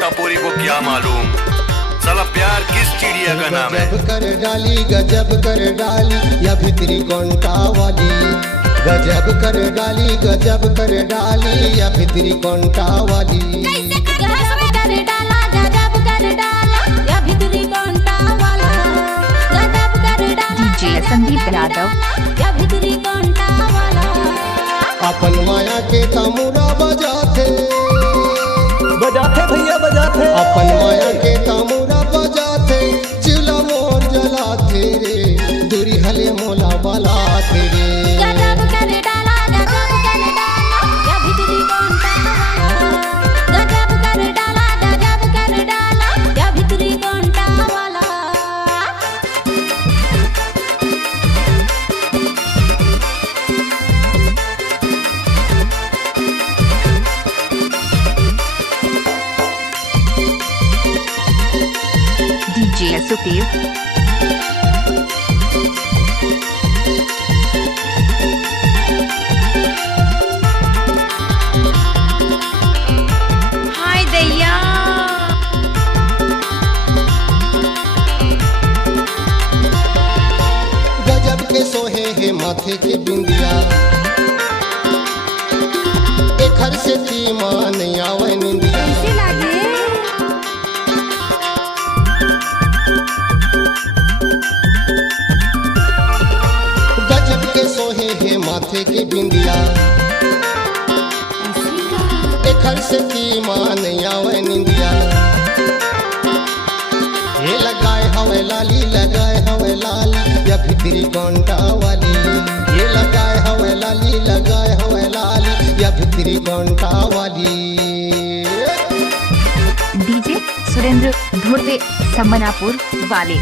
टपोरी को क्या मालूम साला प्यार किस चिड़िया का नाम है। गजब कर डाली गजब कर डाली या भितरी कोंटा वाली, गजब कर डाली गजब कर डाली या भितरी कोंटा वाली। गजब कर डाला गजब कर डाला या भितरी कोंटा वाला, गजब कर डाला डीजे संदीप यादव या भितरी कोंटा वाला। अपन माया के तामुरा बजाते भैया बजाते, अपन माया के तामुरा बजाते, चिला मोर जलाते रे, दूरी हले मोला बलाते रे। गजब कर डाला गजब कर डाला या भितरी कोंटा वाला, गजब कर डाला गजब कर डाला या भितरी कोंटा वाला। डीजे सुखदेव हाय दैया गजब के सोहे है माथे के बिंदिया, एक हर से ती मान आवे निंदिया। कैसे लागे गजब के सोहे है माथे के बिंदिया, एक हर से ती मान आवे निंदिया। ये लगाए हवे लाली लगाए हवे लाली या भितरी कोंटा वाली, ये लगाए हवे लाली लगाए हवे लाली या भितरी कोंटा वाली। डीजे सुरेंद्र धुर्वे समनापुर वाले।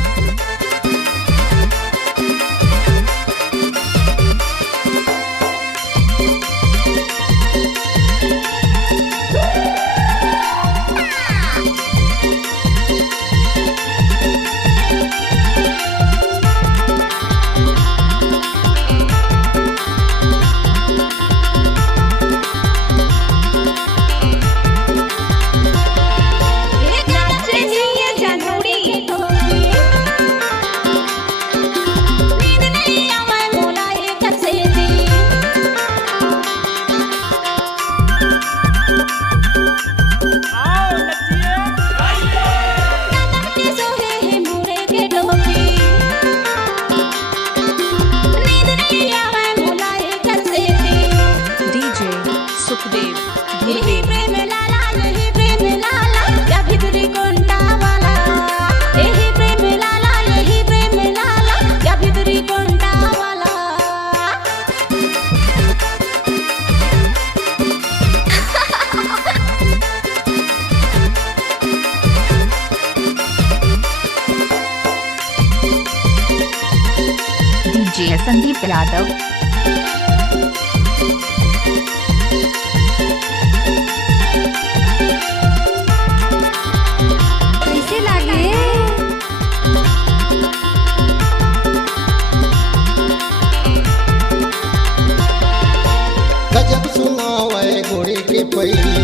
सुखदेव यही प्रेम लाला यही प्रेम लाला या भितरी कोंटा वाला, यही प्रेम लाला यही प्रेम लाला या भितरी कोंटा वाला। डीजे संदीप यादव कैसे लागे गजब सुनावे घोड़े के पैरी,